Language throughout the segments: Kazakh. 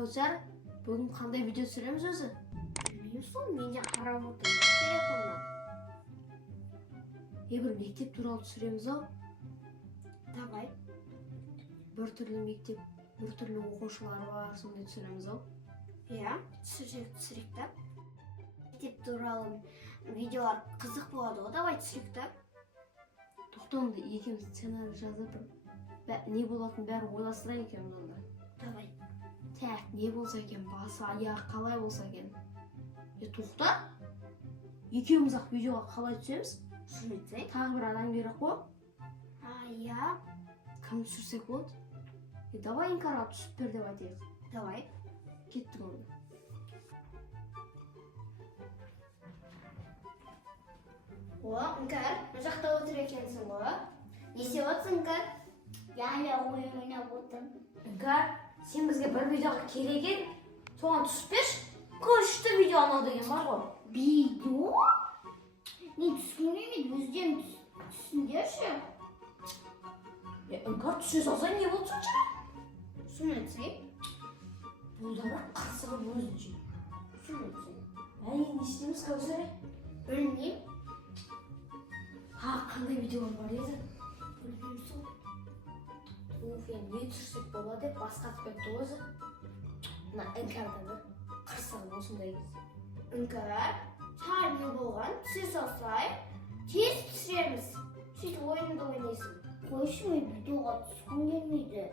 Каусар, бүгін қандай видео түсіреміз өзі? Білмеймін сол, мен де қарап отырмын телефоннан. Бір мектеп туралы түсіреміз ау? Давай. Бір түрлі мектеп, бір түрлі оқушылар бар, сондай түсіреміз ау? Иә, түсірек та. Мектеп туралы видеолар қызық болады ғой, давай түсірек та. Тоқтамды екеуміз сценарий жазып не болатын бәрін ойластырайық екеуміз онда. Давай. Так, не болса екен, басы аяғы қалай болса екен. Тоқта, екеуміз ақ видеоға қалай түсеміз? Түсірмейді. Тағы бір адам керек қой. Иә. Кім түсірсек болады? Давай Инкарға түсіп бер деп айтайық. Давай. Кеттік онда. Іңкәр, мына жақта отыр екенсің ғой. Не істеп отырсың, Іңкәр? Әлі ойын ойнап отырмын. Іңкәр, сен бізге бір видеоға керек едің, соған түсіп берші. Күшті видео анау деген бар ғой. Видео? Мен түскім келмейді, өздерің түсіңдерші. Іңкәр түсе салса не болды сонша? Түсінетсің? Бұл да бір қырсығы өзінше. Түсінетсің? Не істейміз, Кәусәре? Білмеймін. Қандай видеолар бар еді? Білмеймін сол. Не түсірсек болады деп басқатып кетті өзі. Мына Іңкәрдің бір қырсығы осындай кез. Іңкәр, саған не болған? Түсе салсай, тез түсіреміз. Сөйтіп ойынды ойнайсың. Қойшы, мен видеоға түскім келмейді.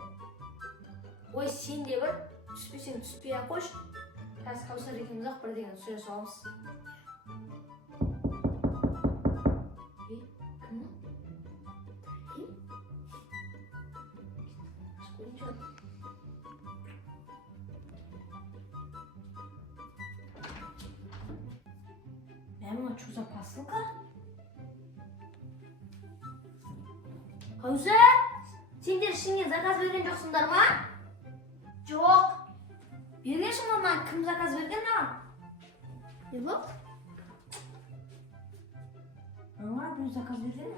Ой, сен де бір түспесең түспей-ақ қойшы. Қазір Кәусар екеуміз ақ бірдеңе түсіре саламыз. Кім ол? Что за посылка? Кәусар, сендер ішіңе заказ берген жоқсыңдар ма? Жоқ. Бергенші маған, кім заказ берген маған? Не болды? Аңа біреу заказ берген?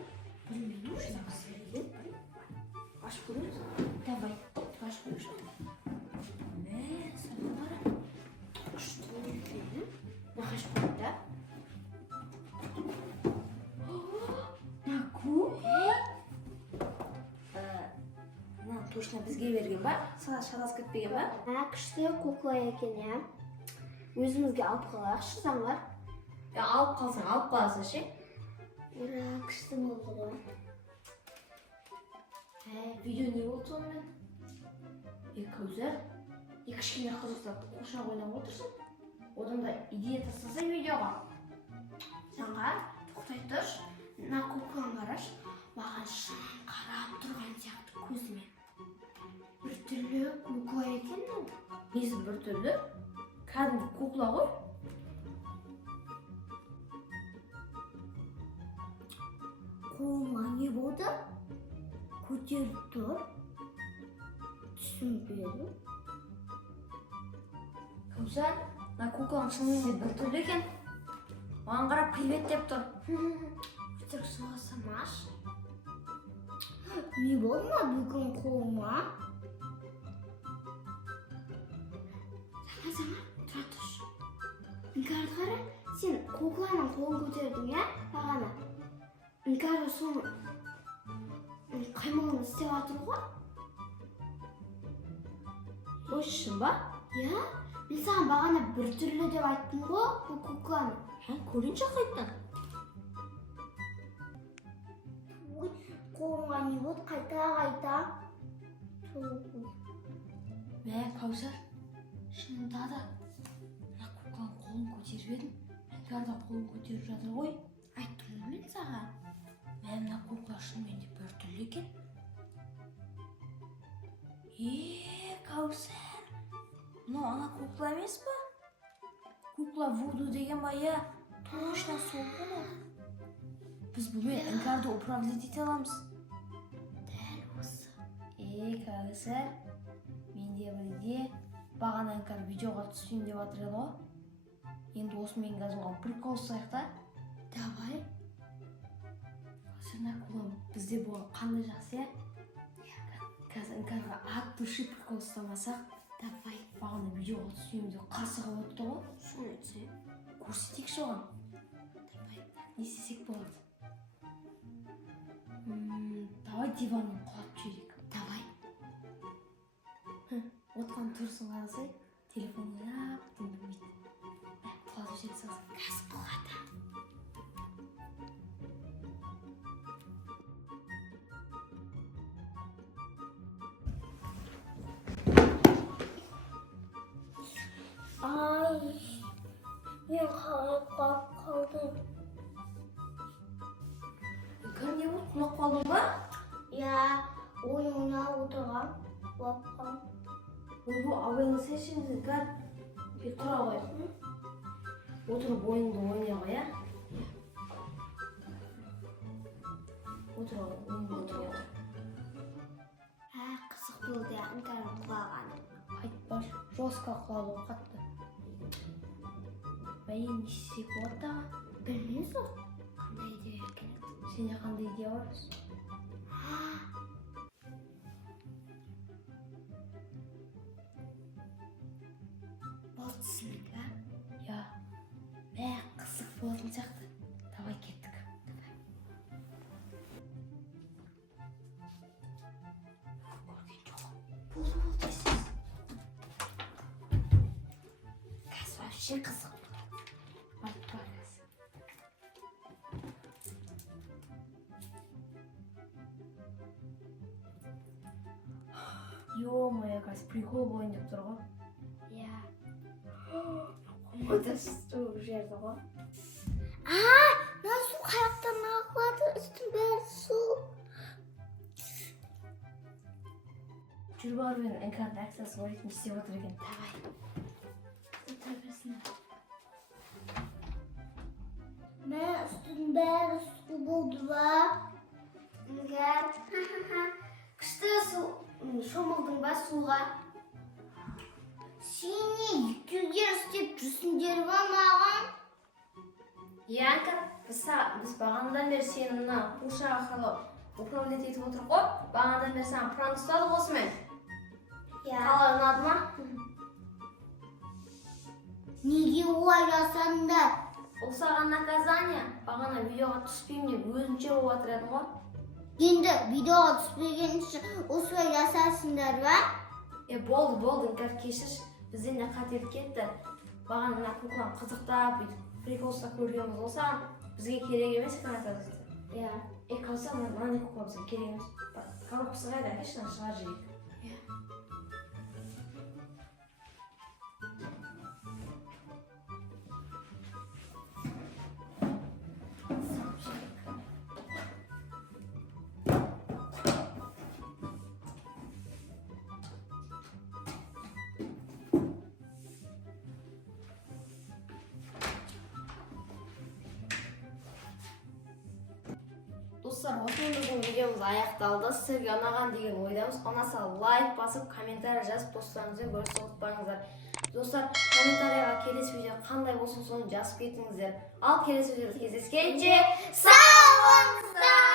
Білмеймін, уже заказ берген. Ашып көреміз? Давай. Ашып көрейікші. Саралары. Күшті екен. Ашып көрейік та. Точно бізге берген ба? Саған шатас кетпеген ба? Күшті кукла екен, иә. Өзімізге алып қалайықшы заңғар. Алып қалсаң, алып қаласың ше? Ура, күшті болды ғой. Видео не болды сонымен? Кәусар, кішкене қызықтап қоршап ойнап отырсың. Одан да идея тастаса видеоға. Заңғар, тоқтай тұршы. Мына кукланы қарашы. Маған шын қарап тұрған сияқты көзімен. Bir türlü kukla екен ол. Несі бір түрлі? Кәдімгі кукла ғой. Қолыма не болды? Көтеріп тұр. Түсінбедім. Кәусар, мына кукланың шынымен де бір түрлі екен. Маған қарап привет деп тұр. Өтірік сұрасам аш. Не болды ма бүгін қолыма? Жаңа, тұра тұршы. Іңкәрді қара, сен кукланың қолын көтердің, иә? Бағана. Іңкәрді соны қаймағын істеп жатыр ғой? Қойшын ба? Иә, мен саған бағана бір түрлі деп айттым ғой, бұл кукланы. Көрінше қайттың? Қолыма не болды, қайта. Кәусар, шынында да мына кукланың қолын көтеріп едім. Іңкәр да қолын көтеріп жатыр ғой. Айттым мен саған. Мына кукла шынымен де бір түрлі екен. Кәусар, мынау ана кукла емес па? Кукла Вуду деген ба, иә? Точно сол ғой. Біз бұмен Іңкәрді управлять ете аламыз. Дәл осы. Кәусар, менде бір идея. Бағана Іңкәр видеоға түсейін деп жатыр еді ғой. Енді осымен қазір оған прикол ұстайық та. Давай. Кәусар, мына куклам бізде болған қандай жақсы, иә? Қазір Іңкәрға от души прикол ұстамасақ. Давай. бағана видеоға түсемін деп қарсы қалып отты ғой. Шын айтса. Көрсетейікші оған. Не істесек болады? Давай диваннан құлап жіберейік. Давай. Отқан тұрысын қарасай, телефон ойнап білмейді. Құлап жіберейік салсақ. Кәс болады. Ай, мен қалып қалдым. Кәне ол құлап қалдың ба? Я ойын ойнап отырғам. Құлап қалдым. Бұл абайлы сәшіңді кәр бір тұра қойық. Отырып ойынды ойнай қоя. Отырып ойынды ойнай қоя. Қызық болды я іңкәрім құлаған. Айтпаш, жосқа құлады қатты. Бәйін не істесек болады дағы? Білмейсің? Қандай идея керек? Сенде қандай идея бар? Болтысың ба? Я, бә қызық болатын сияқты. Давай кеттік. Көрген жоқ. Болды дейсіз. Кәс вообще қызық. Айтпа кәз. Ё-моё, кәз прикол болайын деп тұр ғой. Я. Қойды суық жерді ғой. Мына су қаяқтан ағылады, үстін бәрі су. Жүр бармен іңкәрді акциясы ойын істеп отыр екен. Давай. Отыр берсін. Мен үстін бәрі су болды ба? Іңкәр. Күшті су. Шомылдың ба суға? Сен не ютубер істеп жүрсіңдер ба маған? Янка, біз бағанадан бері сені мына пушаға қалып управлять етіп отыр ғой. Бағанадан бері саған пранк ұстадық осымен. Қалай ұнады ма? Неге олай жасадыңдар? Ол саған наказание. Бағана видеоға түспеймін деп өзінше болып жатыр едің ғой. Енді видеоға түспеген үшін осылай жасайсыңдар ба? Болды, іңкәр кешір. Бізден де қателік кетті. Бағана мына кукланы қызықтап, прикол ұстап көргеніміз болса, бізге керек емес екен атадызды. Я. Қалса мынандай кукла бізге керек емес. Коробкасы қайда, әкешін шығар жейік. Достар, осымен біздің видеомыз аяқталды. Сіздерге ұнаған деген ойдамыз. Ұнаса лайк басып, комментарий жазып, достарыңызбен бөлісіп ұмытпаңыздар. Достар, комментарийға келесі видео қандай болсын соны жазып кетіңіздер. Ал келесі видеода кездескенше сау болыңыздар!